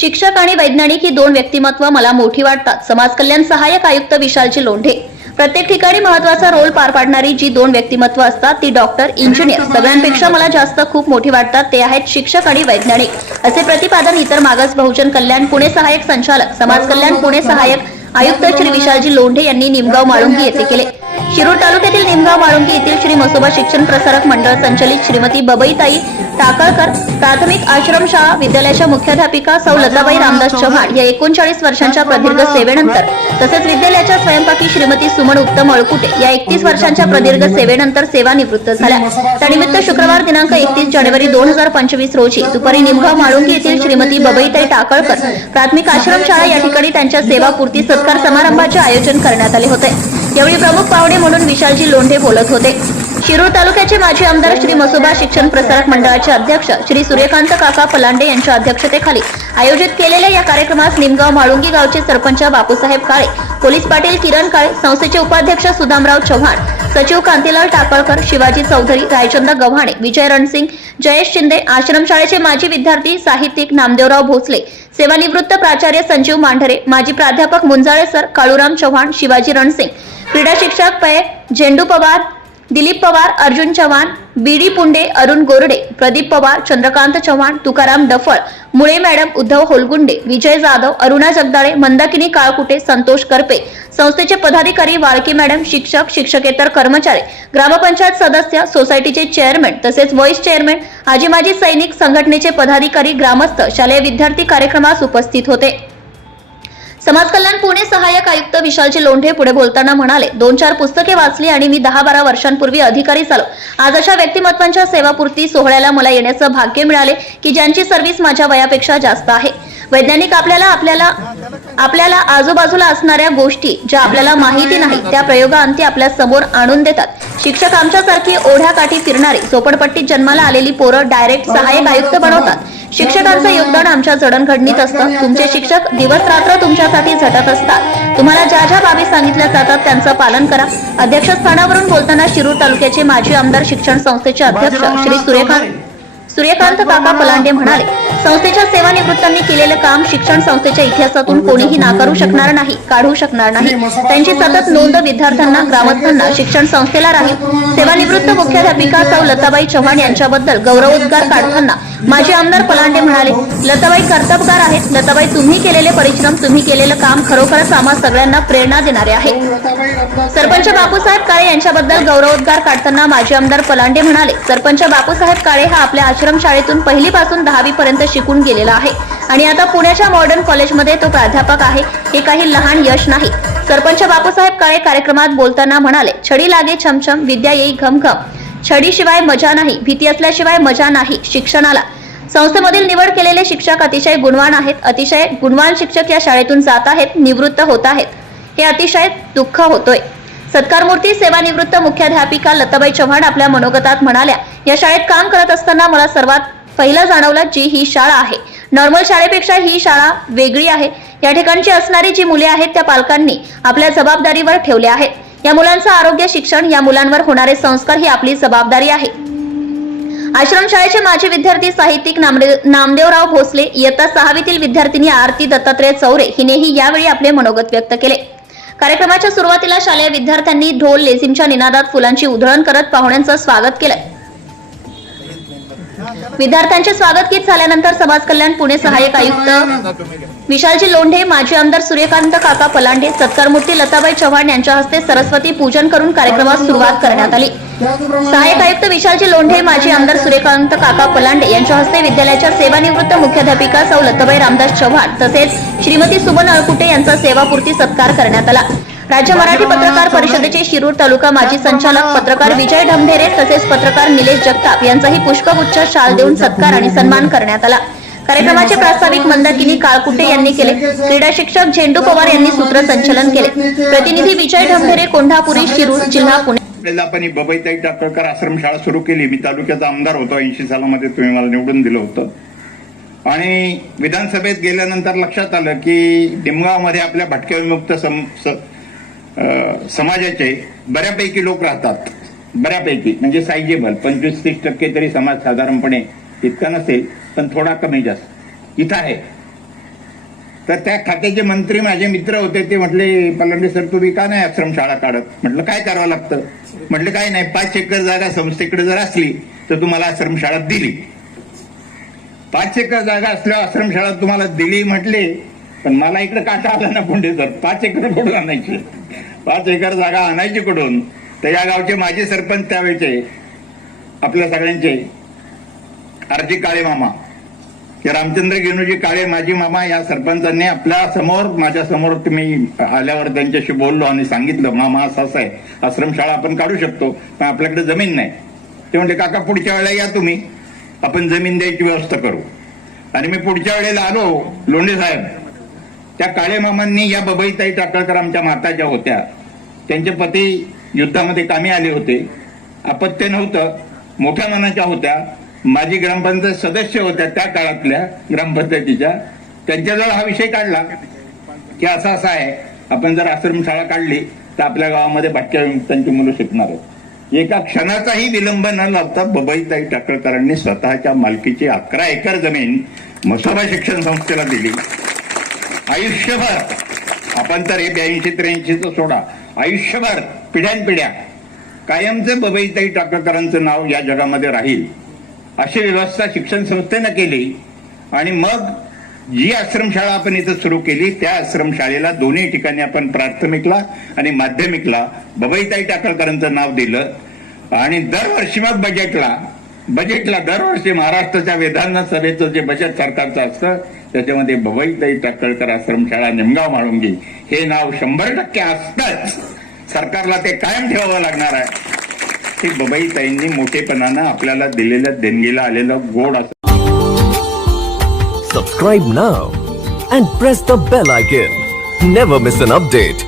शिक्षक आणि वैज्ञानिक ही दोन व्यक्तिमत्व मला मोठी वाटतात. समाज कल्याण सहाय्यक आयुक्त विशालजी लोंढे. प्रत्येक ठिकाणी महत्त्वाचा रोल पार पाडणारी जी दोन व्यक्तिमत्व असतात ती डॉक्टर इंजिनियर. सगळ्यांपेक्षा मला जास्त खूप मोठी वाटतात ते आहेत शिक्षक आणि वैज्ञानिक. असे प्रतिपादन इतर मागास बहुजन कल्याण पुणे सहाय्यक संचालक समाज कल्याण पुणे सहाय्यक आयुक्त श्री विशालजी लोंढे यांनी निमगाव माळुंगी येथे केले. शिरूर तालुक्यातील निमगाव माळुंगी येथील श्री मसोबा शिक्षण प्रसारक मंडळ संचलित श्रीमती बबईताई टाकळकर प्राथमिक आश्रमशाळा विद्यालयाच्या मुख्याध्यापिका सौ लताबाई रामदास चव्हाण या एकोणचाळीस वर्षांच्या प्रदीर्घ सेवेनंतर तसेच विद्यालयाच्या स्वयंपाकी श्रीमती सुमन उत्तम अळकुटे या एकतीस वर्षांच्या प्रदीर्घ सेवेनंतर सेवानिवृत्त झाल्या. त्यानिमित्त शुक्रवार दिनांक एकतीस जानेवारी दोन हजार पंचवीस रोजी दुपारी निमगाव माळुंगी येथील श्रीमती बबईताई टाकळकर प्राथमिक आश्रमशाळा या ठिकाणी त्यांच्या सेवापूर्ती सत्कार समारंभाचे आयोजन करण्यात आले होते. यावेळी प्रमुख पाहुणे म्हणून विशालजी लोंढे बोलत होते. शिरूर तालुक्याचे माजी आमदार श्री मसोबा शिक्षण प्रसारक मंडळाचे अध्यक्ष श्री सूर्यकांत काका पलांडे यांच्या अध्यक्षतेखाली आयोजित केलेल्या या कार्यक्रमास निमगाव माळुंगी गावचे सरपंच बापूसाहेब काळे पोलीस पाटील किरण काळे संस्थेचे उपाध्यक्ष सुदामराव चव्हाण सचिव कांतीलाल टाकळकर शिवाजी चौधरी रायचंद गव्हाणे विजय रणसिंग जयेश शिंदे आश्रमशाळेचे माजी विद्यार्थी साहित्यिक नामदेवराव भोसले सेवानिवृत्त प्राचार्य संजीव मांढरे माजी प्राध्यापक मुंजाळे सर काळूराम चव्हाण शिवाजी रणसिंग क्रीडा शिक्षक पै Zendu Pawar Dilip Pawar Arjun Chavan B D Punde Arun Gorde Pradeep Pawar Chandrakant Chavan Tukaram Daphal Mule madam Uddhav Holgunde Vijay Jadhav Aruna Jagdale Mandakini Kalkute Santosh Karpe संस्थेचे पदाधिकारी वाळकी मॅडम शिक्षक शिक्षकेतर कर्मचारी ग्रामपंचायत सदस्य सोसायटीचे चेअरमॅन तसेच vice chairman आजी माजी सैनिक संघटनेचे पदाधिकारी ग्रामस्थ शालेय विद्यार्थी कार्यक्रमास उपस्थित होते. समाज कल्याण पुणे सहाय्यक आयुक्त विशालजी लोंढे पुढे बोलताना म्हणाले दोन चार पुस्तके वाचली आणि मी दहा बारा वर्षांपूर्वी अधिकारी झालो. आज अशा व्यक्तिमत्वांच्या सेवापूर्ती सोहळ्याला मला येण्याचं भाग्य मिळाले की ज्यांची सर्व्हिस माझ्या वयापेक्षा जास्त आहे. वैज्ञानिक आपल्याला आपल्याला आपल्याला आजूबाजूला असणाऱ्या गोष्टी ज्या आपल्याला माहिती नाही त्या प्रयोगाअंती आपल्यासमोर आणून देतात. शिक्षक आमच्यासारखी ओढ्याकाठी फिरणारी झोपडपट्टीत जन्माला आलेली पोरं डायरेक्ट सहाय्यक आयुक्त बनवतात. शिक्षकांचं योगदान आमच्या जडणघडणीत असतं. तुमचे शिक्षक दिवस रात्र तुमच्यासाठी झटत असतात. तुम्हाला ज्या ज्या बाबी सांगितल्या जातात त्यांचं पालन करा. अध्यक्षस्थानावरून बोलताना शिरूर तालुक्याचे माजी आमदार शिक्षण संस्थेचे अध्यक्ष श्री सूर्यकांत सूर्यकांत काका पलांडे म्हणाले संस्थेच्या सेवानिवृत्तांनी केलेलं काम शिक्षण संस्थेच्या इतिहासातून कोणीही नाकारू शकणार नाही काढू शकणार नाही. त्यांची सतत नोंद विद्यार्थ्यांना ग्रामस्थांना शिक्षण संस्थेला राहील. सेवानिवृत्त मुख्याध्यापिका सौ लताबाई चव्हाण यांच्याबद्दल गौरवोद्गार काढताना माजी आमदार पलांडे म्हणाले लताबाई कर्तबगार आहेत. लताबाई तुम्ही केलेले परिश्रम तुम्ही केलेलं काम खरोखरच आम्हा सगळ्यांना प्रेरणा देणारे आहे. सरपंच बापूसाहेब काळे यांच्याबद्दल गौरवोद्गार काढताना माजी आमदार पलांडे म्हणाले सरपंच बापूसाहेब काळे हा आपल्या आश्रम आश्रमशाळेतून पहिलीपासून दहावीपर्यंत शिकून गेलेला आहे. आणि आता पुण्याच्या मॉडर्न कॉलेजमध्ये तो प्राध्यापक आहे. हे काही लहान यश नाही. सरपंच बापूसाहेब काळे कार्यक्रमात बोलताना म्हणाले छडी लागे छमछम विद्या येई घमघम. छडीशिवाय मजा नाही भीती असल्याशिवाय मजा नाही शिक्षणाला. संस्थेमधील निवड केलेले शिक्षक अतिशय गुणवान आहेत. अतिशय गुणवान शिक्षक या शाळेतून जात आहेत निवृत्त होत आहेत. हे अतिशय दुःख होतोय. सत्कारमूर्ती सेवानिवृत्त मुख्याध्यापिका लताबाई चव्हाण आपल्या मनोगतात म्हणाल्या या शाळेत काम करत असताना मला सर्वात पहिलं जाणवलं जी ही शाळा आहे. नॉर्मल शाळेपेक्षा ही शाळा वेगळी आहे. या ठिकाणची असणारी जी मुले आहेत त्या पालकांनी आपल्या जबाबदारीवर ठेवले आहेत. या मुलांचं आरोग्य शिक्षण या मुलांवर होणारे संस्कार ही आपली जबाबदारी आहे. आश्रमशाळेचे माजी विद्यार्थी साहित्यिक नामदेवराव भोसले इयत्ता सहावीतील विद्यार्थिनी आरती दत्तात्रय चौरे हिनेही यावेळी आपले मनोगत व्यक्त केले. कार्यक्रमाच्या सुरुवातीला शालेय विद्यार्थ्यांनी ढोल लेझिमच्या निनादात फुलांची उधळण करत पाहुण्यांचं स्वागत केलं. विद्यार्थ्यांचे स्वागत गीत झाल्यानंतर समाज कल्याण पुणे सहाय्यक आयुक्त विशालजी लोंढे माजी आमदार सूर्यकांत काका पलांडे सत्कारमूर्ती लताबाई चव्हाण यांच्या हस्ते सरस्वती पूजन करून कार्यक्रमास सुरुवात करण्यात आली. सहाय्यक आयुक्त विशालजी लोंढे माजी आमदार सूर्यकांत काका पलांडे यांच्या हस्ते विद्यालयाच्या सेवानिवृत्त मुख्याध्यापिका सौ लताबाई रामदास चव्हाण तसेच श्रीमती सुमन अळकुटे यांचा सेवापूर्ती सत्कार करण्यात आला. राज्य मराठी पत्रकार परिषदेचे शिरूर तालुका माजी संचालक पत्रकार विजय ढमढेरे तसेच पत्रकार निलेश जगताप यांचाही पुष्पगुच्छ शाल देऊन सत्कार आणि सन्मान करण्यात आला. कार्यक्रमाचे प्रास्ताविक मंदाकिनी काळकुटे यांनी केले. क्रीडा शिक्षक झेंडू पवार यांनी सूत्रसंचलन केले. प्रतिनिधी विजय ढमढेरे कोंढापुरी शिरूर जिल्हा पुणे. आपल्याला आपण ही बबईताई टाकळकर आश्रमशाळा सुरू केली. मी तालुक्याचा आमदार होतो. ऐंशी सालामध्ये तुम्ही मला निवडून दिलं होतं. आणि विधानसभेत गेल्यानंतर लक्षात आलं की डिमगावमध्ये आपल्या भटक्या विमुक्त समाजाचे बऱ्यापैकी लोक राहतात. बऱ्यापैकी म्हणजे सायजेबल पंचवीस तीस टक्के तरी समाज साधारणपणे इतका नसेल पण थोडा कमी जास्त. इथं आहे. तर त्या खात्याचे मंत्री माझे मित्र होते ते म्हटले पलंडे सर तुम्ही का नाही आश्रमशाळा काढत? म्हटलं काय करावं लागतं? म्हटलं काय नाही पाच एकर जागा संस्थेकडे जर असली तर तुम्हाला आश्रमशाळा दिली. पाच एकर जागा असल्यावर आश्रमशाळा तुम्हाला दिली म्हटले पण मला इकडे काटा आला ना पुंडे सर. पाच एकर कुठून आणायची. पाच एकर जागा आणायची कुठून? तर या गावचे माजी सरपंच त्यावेळेचे आपल्या सगळ्यांचे आरजी काळे मामा. की रामचंद्र गेणूजी काळे माजी मामा या सरपंचांनी आपल्यासमोर माझ्यासमोर तुम्ही आल्यावर त्यांच्याशी बोललो आणि सांगितलं मामा असं असं आहे. आश्रमशाळा आपण काढू शकतो पण आपल्याकडे जमीन नाही. ते म्हणले काका पुढच्या वेळेला या तुम्ही. आपण जमीन द्यायची व्यवस्था करू. आणि मी पुढच्या वेळेला आलो लोंढे साहेब. त्या काळे मामांनी या बबईताई टाकळकर आमच्या माता ज्या होत्या. त्यांचे पती युद्धामध्ये कामी आले होते. अपत्य नव्हतं. मोठ्या मनाच्या होत्या. माजी ग्रामपंचायत सदस्य होत्या त्या काळातल्या ग्रामपंचायतीच्या. त्यांच्याजवळ हा विषय काढला. की असा असा आहे. आपण जर आश्रमशाळा काढली तर आपल्या गावामध्ये भटक्या विमुक्तांची मुलं शिकणार आहेत. एका क्षणाचाही विलंब न लावता बबईताई टाकळकरांनी स्वतःच्या मालकीची अकरा एकर जमीन मसोबा शिक्षण संस्थेला दिली. आयुष्यभर. आपण तर हे ब्याऐंशी त्र्याऐंशीच सोडा. आयुष्यभर पिढ्यानपिढ्या. कायमचं बबईताई टाकळकरांचं नाव या जगामध्ये राहील. अशी व्यवस्था शिक्षण संस्थेनं केली. आणि मग जी आश्रमशाळा आपण इथं सुरू केली त्या आश्रमशाळेला दोन्ही ठिकाणी आपण प्राथमिकला आणि माध्यमिकला बबईताई टाकळकरांचं नाव दिलं. आणि दरवर्षी मग बजेटला बजेटला दरवर्षी महाराष्ट्राच्या विधानसभेचं जे बजेट सरकारचं असतं त्याच्यामध्ये बबईताई टाकळकर आश्रमशाळा निमगाव माळुंगी हे नाव शंभर टक्के असतंच सरकारला ते कायम ठेवावं लागणार आहे ते बबईताईंनी मोठेपणानं आपल्याला दिलेल्या देणगीला आलेलं गोड असं Subscribe now and press the bell icon. Never miss an update.